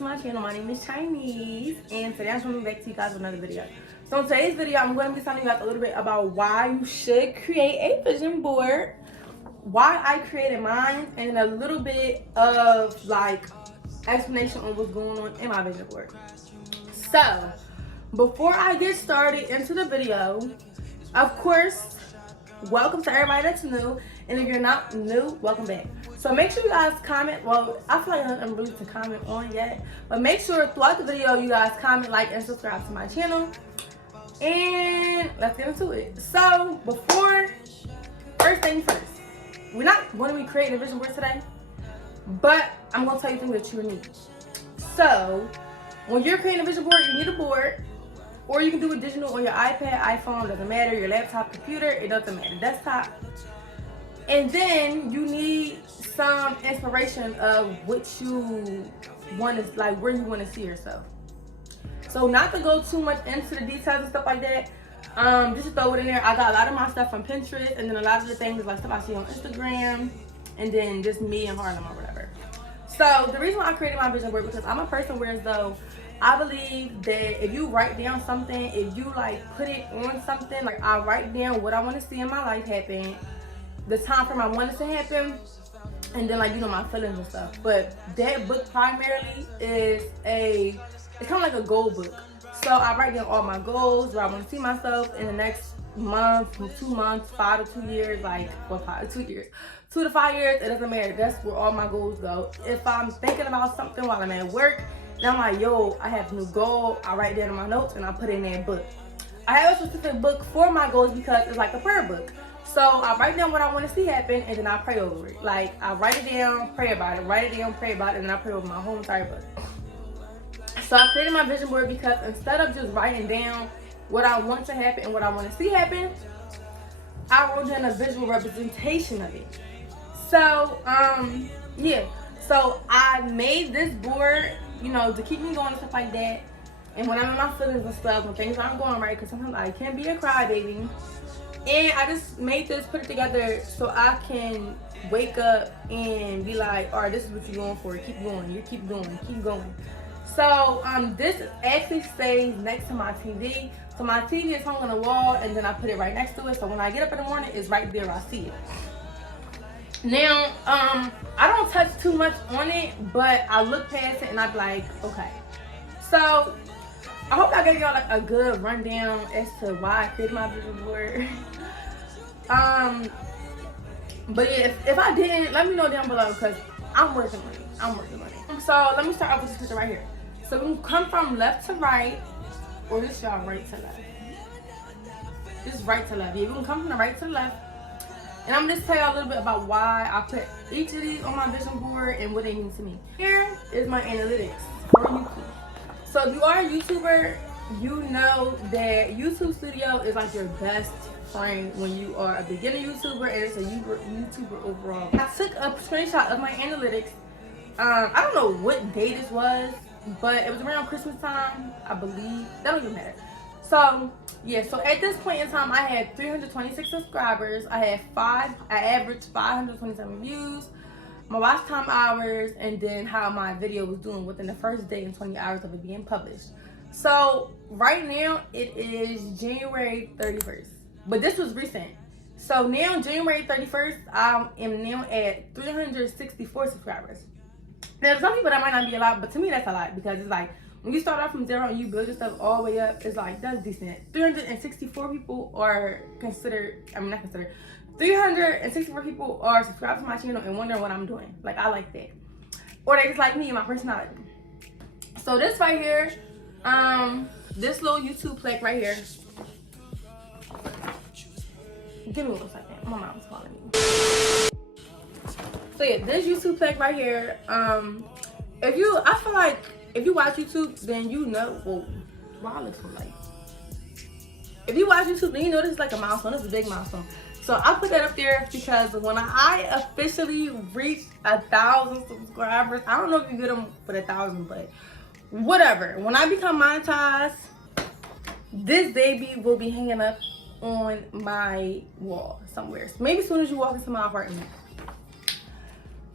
to my channel. My name is Chinese, and today I'm coming back to you guys with another video. So in today's video, I'm going to be telling you guys a little bit about why you should create a vision board, why I created mine, and a little bit of like explanation on what's going on in my vision board. So before I get started into the video, of course, welcome to everybody that's new, and if you're not new, welcome back. So make sure you guys comment. Well, I feel like I'm really to comment on yet, but make sure throughout the video you guys comment, like, and subscribe to my channel. And let's get into it. So first thing first, we're not going to be creating a vision board today, but I'm going to tell you things that you need. So when you're creating a vision board, you need a board, or you can do it digital on your iPad, iPhone, doesn't matter, your laptop, computer, it doesn't matter, desktop. And then you need some inspiration of what you want to, like, where you want to see yourself. So not to go too much into the details and stuff like that, just to throw it in there, I got a lot of my stuff from Pinterest, and then a lot of the things like stuff I see on Instagram, and then just me and Harlem or whatever. So the reason why I created my vision board, because I'm a person where as though I believe that if you write down something, if you like put it on something, like I write down what I want to see in my life happen, the time frame I want it to happen, and then like, you know, my feelings and stuff. But that book primarily is it's kind of like a goal book. So I write down all my goals, where I want to see myself in the next month, 2 months, 5 to 2 years, like, well, 2 to 5 years, it doesn't matter. That's where all my goals go. If I'm thinking about something while I'm at work, and I'm like, yo, I have a new goal, I write down in my notes and I put it in that book. I have a specific book for my goals because it's like a prayer book. So I write down what I want to see happen, and then I pray over it. Like, I write it down, pray about it, write it down, pray about it, and then I pray over my whole entire book. So I created my vision board because instead of just writing down what I want to happen and what I want to see happen, I wrote down a visual representation of it. So, yeah. So I made this board, you know, to keep me going and stuff like that. And when I'm in my feelings and stuff, when things aren't going right, because sometimes I can be a crybaby. And I just made this, put it together so I can wake up and be like, all right, this is what you're going for. Keep going. You keep going. Keep going. So this actually stays next to my TV. So my TV is hung on the wall, and then I put it right next to it. So when I get up in the morning, it's right there. I see it. Now, I don't touch too much on it, but I look past it and I'm like, okay. So I hope I gave y'all like a good rundown as to why I created my vision board. But yeah, if I didn't, let me know down below, because I'm working on it. I'm working on it. So let me start off with this picture right here. So we can come from left to right, or this y'all right to left. This is right to left. Yeah, we can come from the right to the left. And I'm just tell y'all a little bit about why I put each of these on my vision board and what they mean to me. Here is my analytics for YouTube. So if you are a YouTuber, you know that YouTube Studio is like your best friend when you are a beginner YouTuber, and it's a YouTuber overall. I took a screenshot of my analytics. I don't know what day this was, but it was around Christmas time, I believe. That don't even matter. So yeah, so at this point in time, I had 326 subscribers. I averaged 527 views, my watch time hours, and then how my video was doing within the first day and 20 hours of it being published. So right now it is January 31st, but this was recent. So now January 31st, I am now at 364 subscribers. Now some people that might not be a lot, but to me that's a lot, because it's like when you start off from zero and you build yourself all the way up, it's like, that's decent. 364 people are considered, I mean not considered, 364 people are subscribed to my channel and wondering what I'm doing. Like, I like that. Or they just like me and my personality. So this right here, this little YouTube plaque right here. Give me 1 second. My mom's calling me. So yeah, this YouTube plaque right here. I feel like if you watch YouTube, then you know. Well, why I look so light? If you watch YouTube, then you know this is like a milestone. This is a big milestone. So I put that up there because when I officially reach 1,000 subscribers, I don't know if you get them for 1,000, but whatever. When I become monetized, this baby will be hanging up on my wall somewhere. Maybe as soon as you walk into my apartment.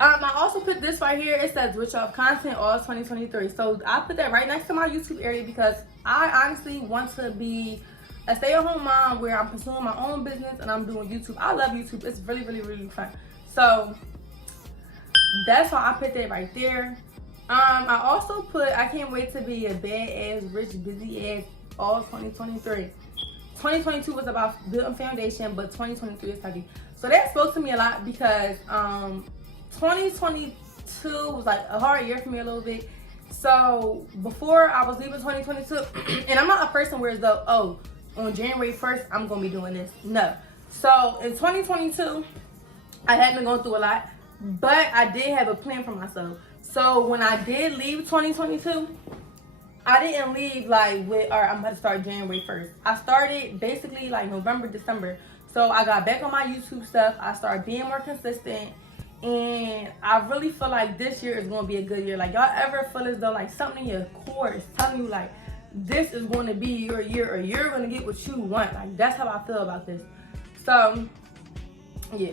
I also put this right here. It says switch off content all 2023. So I put that right next to my YouTube area because I honestly want to be a stay-at-home mom where I'm pursuing my own business and I'm doing YouTube. I love YouTube. It's really, really, really fun. So that's why I put that right there. I also put I can't wait to be a badass, rich, busy ass all 2023. 2022 was about building foundation, but 2023 is heavy. So that spoke to me a lot because 2022 was like a hard year for me a little bit. So before I was leaving 2022, and I'm not a person where it's though, oh, on January 1st, I'm going to be doing this. No. So in 2022, I had been going through a lot, but I did have a plan for myself. So when I did leave 2022, I didn't leave like with, all right, I'm about to start January 1st. I started basically like November, December. So I got back on my YouTube stuff. I started being more consistent. And I really feel like this year is going to be a good year. Like, y'all ever feel as though like something in your core is telling you like, this is going to be your year, or you're going to get what you want. Like, that's how I feel about this. So, yeah.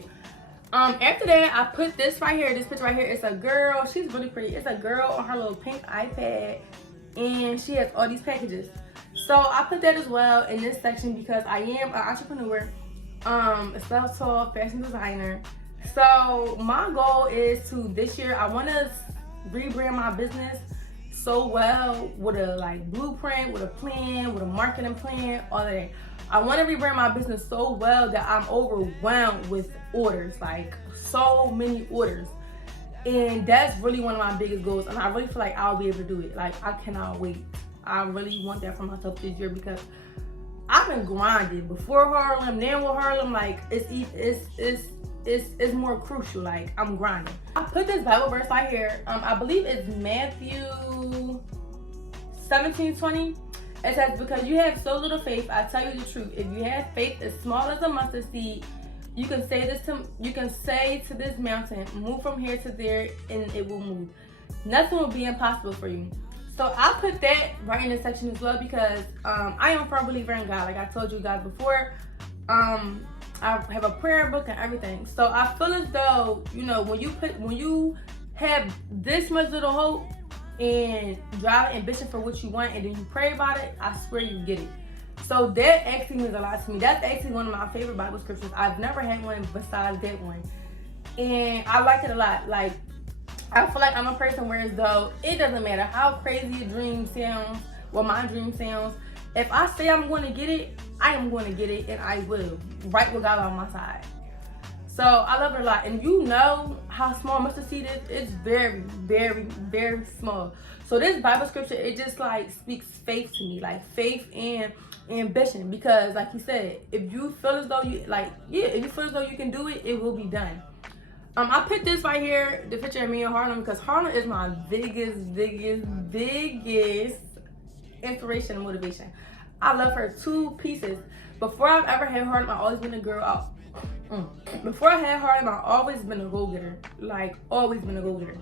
After that, I put this right here. This picture right here. It's a girl. She's really pretty. It's a girl on her little pink iPad. And she has all these packages. So I put that as well in this section because I am an entrepreneur, a self-taught fashion designer. So my goal is to this year, I want to rebrand my business so well with a like blueprint, with a plan, with a marketing plan, all of that. I want to rebrand my business so well that I'm overwhelmed with orders, like so many orders. And that's really one of my biggest goals, and I really feel like I'll be able to do it. Like, I cannot wait. I really want that for myself this year because I've been grinding before Harlem, now with Harlem. Like, it's more crucial. Like, I'm grinding. I put this Bible verse right here. I believe it's Matthew 17:20. It says, because you have so little faith, I tell you the truth. If you have faith as small as a mustard seed, you can say to this mountain, move from here to there, and it will move. Nothing will be impossible for you. So I put that right in this section as well because I am a firm believer in God. Like I told you guys before, I have a prayer book and everything. So I feel as though, you know, when you have this much little hope and drive ambition for what you want, and then you pray about it, I swear you get it. So that actually means a lot to me. That's actually one of my favorite Bible scriptures. I've never had one besides that one. And I like it a lot. Like, I feel like I'm a person where as though it doesn't matter how crazy a dream sounds, well, my dream sounds. If I say I'm going to get it, I am going to get it, and I will. Right with God on my side. So I love it a lot. And you know how small mustard seed is? It's very, very, very small. So this Bible scripture, it just like speaks faith to me. Like faith and ambition, because like he said, if you feel as though you if you feel as though you can do it, it will be done. I put this right here, the picture of me and Harlem, because Harlem is my biggest inspiration and motivation. I love her to pieces. Before I've ever had Harlem, I've always been a girl. Before I had Harlem, I've always been a go-getter. Like, always been a go-getter.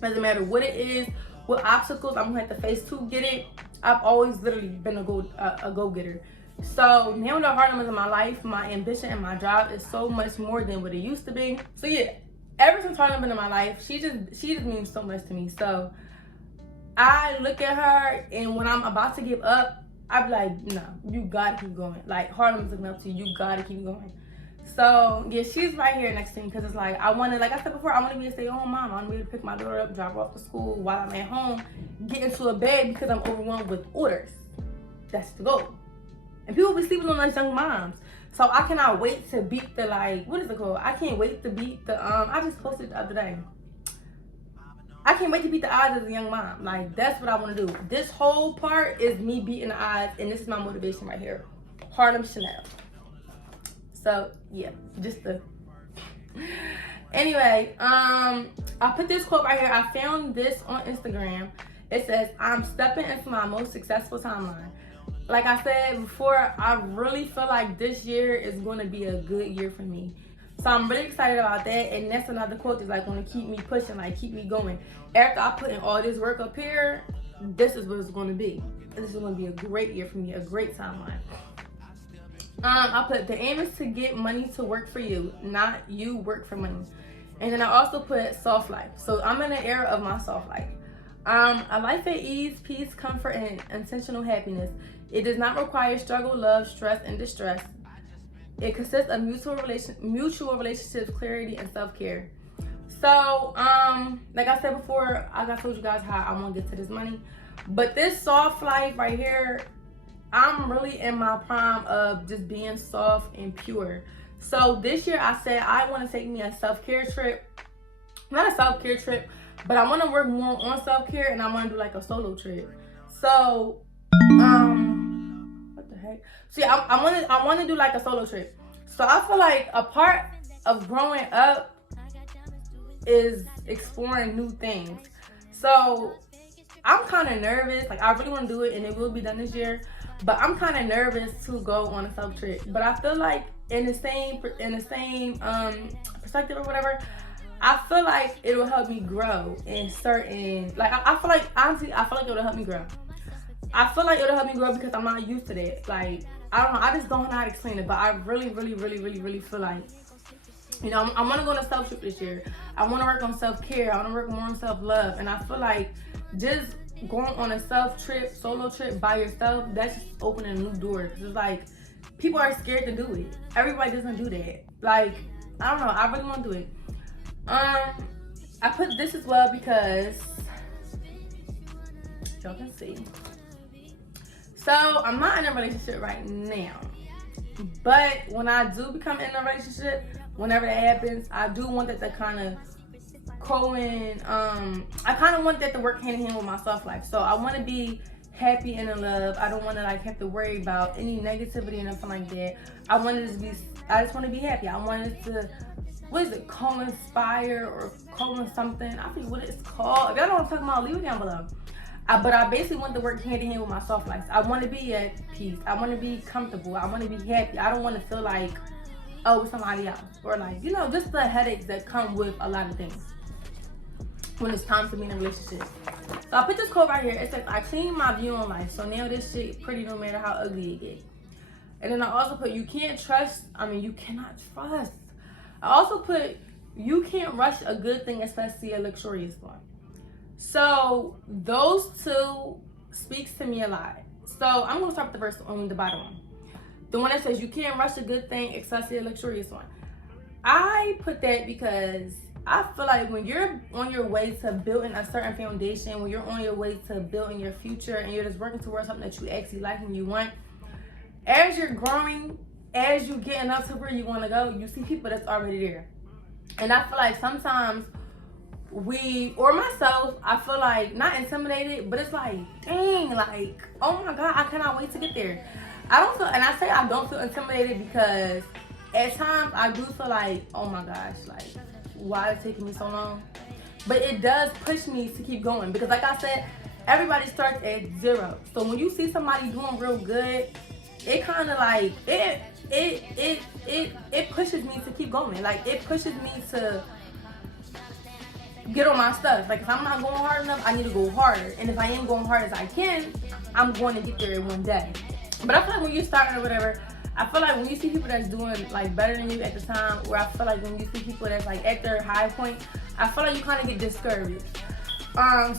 Doesn't matter what it is, what obstacles I'm gonna have to face to get it. I've always literally been a go-getter. So now that Harlem is in my life, my ambition and my drive is so much more than what it used to be. So yeah, ever since Harlem been in my life, she just means so much to me. So I look at her, and when I'm about to give up, I be like, no, you gotta keep going. Like, Harlem's looking up to you, you gotta keep going. So yeah, she's right here next to me because it's like, I want to, like I said before, I want to be a stay-at-home mom. I want to be able to pick my daughter up, drop her off to school while I'm at home, get into a bed because I'm overwhelmed with orders. That's the goal. And people be sleeping on us young moms. So I cannot wait to beat the, like, what is it called? I can't wait to beat the, I just posted the other day. I can't wait to beat the odds as a young mom. Like, that's what I want to do. This whole part is me beating the odds, and this is my motivation right here. Harlem Chanel. So yeah, just the anyway, I put this quote right here. I found this on Instagram. It says, I'm stepping into my most successful timeline. Like I said before, I really feel like this year is going to be a good year for me. So I'm really excited about that. And that's another quote that's like going to keep me pushing, like keep me going. After I put in all this work up here, this is what it's going to be. This is going to be a great year for me, a great timeline. I put, the aim is to get money to work for you, not you work for money. And then I also put soft life. So I'm in the era of my soft life. A life at ease, peace, comfort, and intentional happiness. It does not require struggle, love, stress, and distress. It consists of mutual relationships, clarity, and self-care. So, like I said before, I told you guys how I want to get to this money. But this soft life right here, I'm really in my prime of just being soft and pure. So this year I said I want to take me a self-care trip. Not a self-care trip, but I want to work more on self-care, and I want to do like a solo trip. So, what the heck? See, I want to do like a solo trip. So I feel like a part of growing up is exploring new things. So I'm kind of nervous. Like, I really want to do it, and it will be done this year. But I'm kind of nervous to go on a self trip. But I feel like in the same perspective or whatever, I feel like it will help me grow in certain, like, I feel like, honestly, I feel like it will help me grow. I feel like it'll help me grow because I'm not used to that. Like, I don't know, I just don't know how to explain it, but I really feel like, you know, I want to go on a self trip this year. I want to work on self-care. I want to work more on self-love. And I feel like just going on a self trip, solo trip by yourself, that's just opening a new door. Because it's like, people are scared to do it. Everybody doesn't do that. Like, I don't know, I really want to do it. I put this as well because y'all can see. So I'm not in a relationship right now, but when I do become in a relationship, whenever that happens, I do want that to kind of I kind of want that to work hand in hand with my soft life. So I want to be happy and in love. I don't want to like have to worry about any negativity or nothing like that. I just want to be happy. I want it to, what is it, co-inspire or something? I forget what it's called. If y'all know what I'm talking about, leave it down below. But I basically want to work hand in hand with my soft life. I want to be at peace. I want to be comfortable. I want to be happy. I don't want to feel like, oh, it's somebody else. Or like, you know, just the headaches that come with a lot of things when it's time to be in a relationship. So I put this quote right here. It says, I clean my view on life. So now this shit pretty no matter how ugly it gets. And then I also put, you cannot trust. I also put, you can't rush a good thing, especially a luxurious one. So those two speaks to me a lot. So I'm going to start with the first one, the bottom one. The one that says, you can't rush a good thing, especially a luxurious one. I put that because I feel like when you're on your way to building a certain foundation, when you're on your way to building your future and you're just working towards something that you actually like and you want, as you're growing, as you're getting up to where you want to go, you see people that's already there. And I feel like sometimes or myself, I feel like not intimidated, but it's like, dang, like, oh my God, I cannot wait to get there. I don't feel intimidated because at times I do feel like, oh my gosh, like, why is it taking me so long? But it does push me to keep going because, like I said, everybody starts at zero. So when you see somebody doing real good, it kind of like, it pushes me to keep going. Like, it pushes me to get on my stuff. Like, if I'm not going hard enough, I need to go harder. And if I am going hard as I can, I'm going to get there in one day. But I feel like when you're starting or whatever, I feel like when you see people that's doing like better than you at the time, or I feel like when you see people that's like at their high point, I feel like you kind of get discouraged.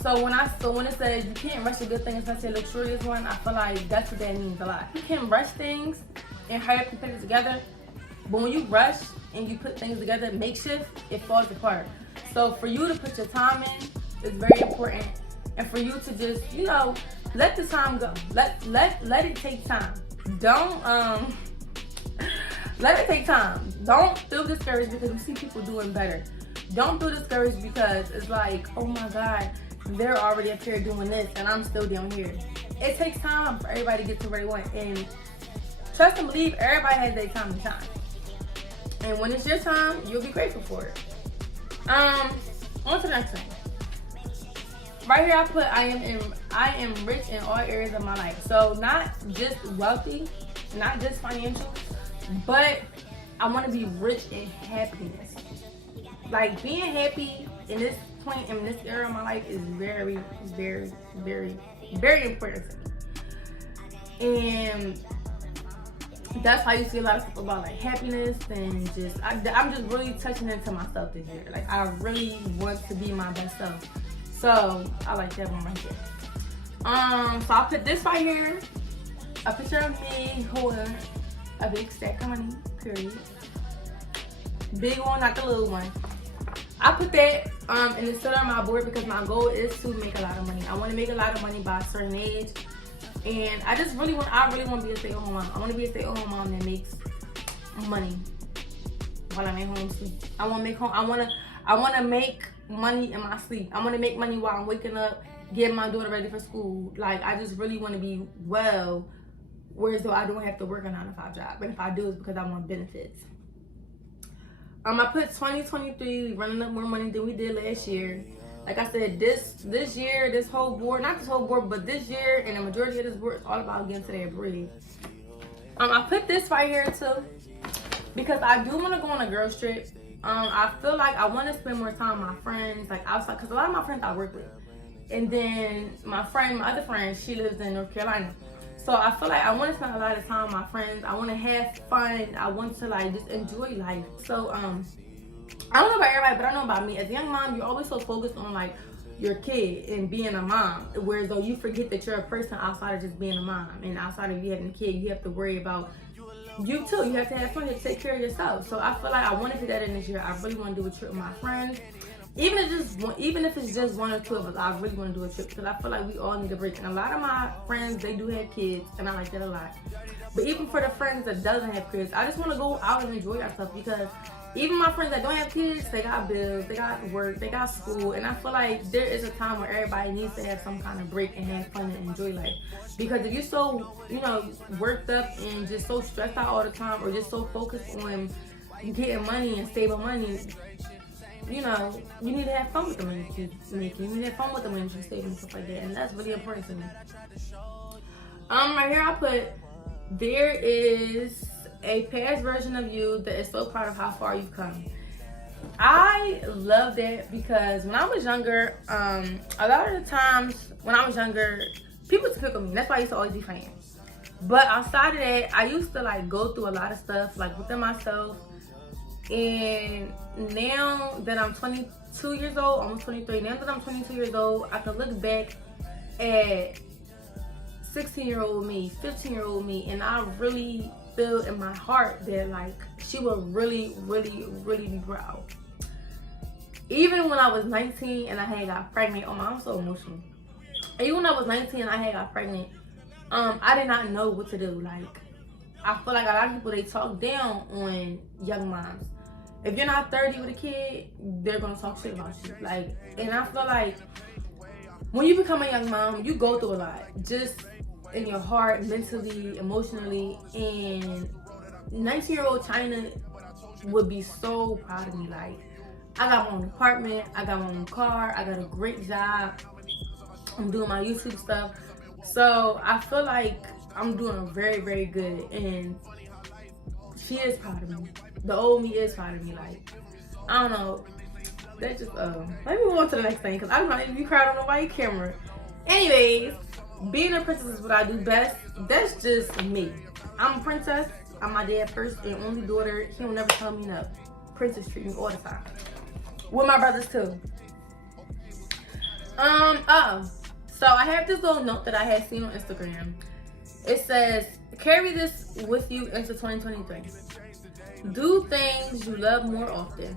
So when it says you can't rush a good thing, especially a luxurious one, I feel like that's what that means a lot. You can rush things and hurry up and put it together, but when you rush and you put things together makeshift, it falls apart. So for you to put your time in is very important, and for you to just, you know, let the time go. Let it take time. Don't let it take time. Don't feel discouraged because you see people doing better. Don't feel discouraged because it's like, oh my God, they're already up here doing this and I'm still down here. It takes time for everybody to get to where they want, and trust and believe, everybody has their time to shine. And when it's your time, you'll be grateful for it. On to the next thing. Right here I put, I am rich in all areas of my life. So not just wealthy, not just financial, but I want to be rich in happiness. Like, being happy in this point, in this era of my life is very, very, very, very important to me. And that's how you see a lot of stuff about like happiness and just I'm just really touching into myself this year. Like I really want to be my best self. So I like that one right there. So I put this right here, a picture of me holding a big stack of money, period. Big one, not the little one. I put that in the center of my board because my goal is to make a lot of money. I want to make a lot of money by a certain age. And I really want to be a stay-at-home mom. I want to be a stay-at-home mom that makes money while I'm at home too. I want to make money in my sleep. I want to make money while I'm waking up, getting my daughter ready for school. Like I just really want to be well, whereas though I don't have to work a 9-to-5 job. And if I do, it's because I want benefits. I put 2023 running up more money than we did last year. Like I said, this year, this whole board, not this whole board, but this year and the majority of this board is all about getting to that bread. I put this right here too because I do want to go on a girls trip. I feel like I want to spend more time with my friends, like outside, because a lot of my friends I work with. And then my other friend, she lives in North Carolina. So I feel like I want to spend a lot of time with my friends. I want to have fun. I want to like just enjoy life. So I don't know about everybody, but I know about me. As a young mom, you're always so focused on like your kid and being a mom, whereas though you forget that you're a person outside of just being a mom. And outside of you having a kid, you have to worry about you too. You have to have fun to take care of yourself. So I feel like I want to do that in this year. I really want to do a trip with my friends. Even if it's just one or two of us, I really want to do a trip because I feel like we all need a break. And a lot of my friends, they do have kids, and I like that a lot. But even for the friends that doesn't have kids, I just want to go out and enjoy ourselves because even my friends that don't have kids, they got bills, they got work, they got school, and I feel like there is a time where everybody needs to have some kind of break and have fun and enjoy life. Because if you're so, worked up and just so stressed out all the time, or just so focused on getting money and saving money, you need to have fun with the money that you're making. You need to have fun with the money that you're saving and stuff like that, and that's really important to me. Right here I put, there is a past version of you that is so proud of how far you've come. I love that because when I was younger, a lot of the times when I was younger, people used to pick on me. That's why I used to always be fans. But outside of that, I used to like go through a lot of stuff like within myself. And now that I'm 22 years old, almost 23, now that I'm 22 years old, I can look back at 16-year-old me, 15-year-old me, and I really feel in my heart that like she would really, really, really be proud. Even when I was 19 and I had got pregnant, oh my, I'm so emotional. Even when I was 19 and I had got pregnant, I did not know what to do. Like, I feel like a lot of people, they talk down on young moms. If you're not 30 with a kid, they're gonna talk shit about you. Like, and I feel like when you become a young mom, you go through a lot. Just in your heart, mentally, emotionally, and 19-year-old China would be so proud of me. Like, I got my own apartment, I got my own car, I got a great job, I'm doing my YouTube stuff. So I feel like I'm doing very, very good, and she is proud of me. The old me is proud of me. Like, I don't know. That just let me move on to the next thing because I don't want to be crying on nobody's camera. Anyways, being a princess is what I do best. That's just me. I'm a princess. I'm my dad's first and only daughter. He will never tell me no. Princess treat me all the time. With my brothers too. So I have this little note that I had seen on Instagram. It says, carry this with you into 2023. Do things you love more often.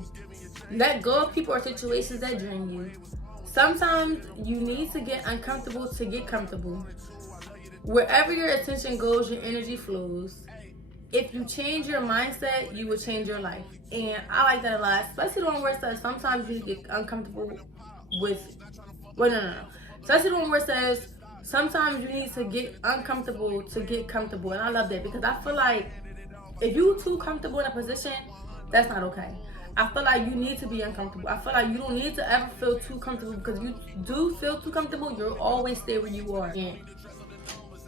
Let go of people or situations that drain you. Sometimes you need to get uncomfortable to get comfortable. Wherever your attention goes, your energy flows. If you change your mindset, you will change your life. And I like that a lot, especially the one where it says sometimes you get uncomfortable with, especially the one where it says sometimes you need to get uncomfortable to get comfortable. And I love that because I feel like if you're too comfortable in a position, that's not okay. I feel like you need to be uncomfortable. I feel like you don't need to ever feel too comfortable because if you do feel too comfortable, you'll always stay where you are. And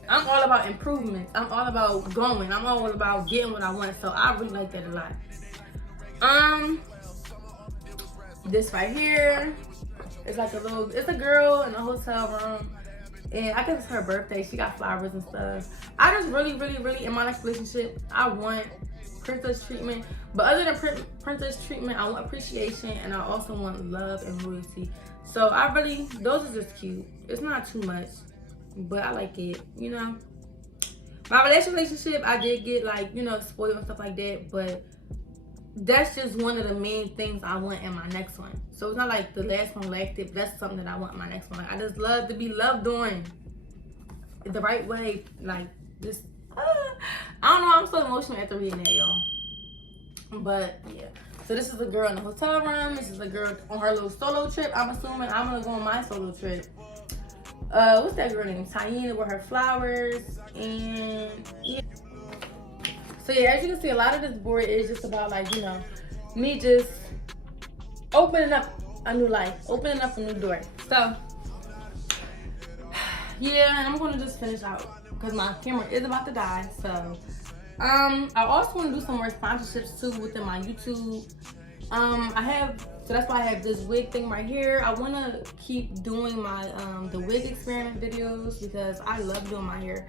I'm all about improvement. I'm all about growing. I'm all about getting what I want. So I really like that a lot. This right here is like it's a girl in a hotel room And I guess it's her birthday. She got flowers and stuff. I just really, in my next relationship, I want princess treatment. But other than princess treatment, I want appreciation, and I also want love and loyalty. So those are just cute. It's not too much, but I like it, you know. My relationship, I did get, like, you know, spoiled and stuff like that, but that's just one of the main things I want in my next one. So it's not like the last one lacked it, but that's something that I want in my next one. Like, I just love to be loved on the right way. Like, just, I don't know, I'm so emotional after reading that, y'all. But, yeah. So this is a girl in the hotel room. This is a girl on her little solo trip. I'm assuming I'm gonna go on my solo trip. What's that girl name? Taina with her flowers. And, yeah. So yeah, as you can see, a lot of this board is just about, like, you know, me just opening up a new life, opening up a new door. So yeah, and I'm gonna just finish out because my camera is about to die. So I also want to do some more sponsorships too within my YouTube. So that's why I have this wig thing right here. I want to keep doing my the wig experiment videos because I love doing my hair.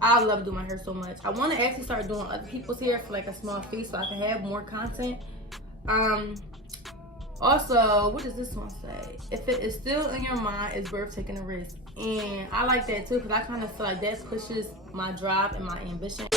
I love doing my hair so much. I want to actually start doing other people's hair for like a small fee so I can have more content. Also, what does this one say? If it is still in your mind, it's worth taking a risk. And I like that too because I kind of feel like that pushes my drive and my ambition.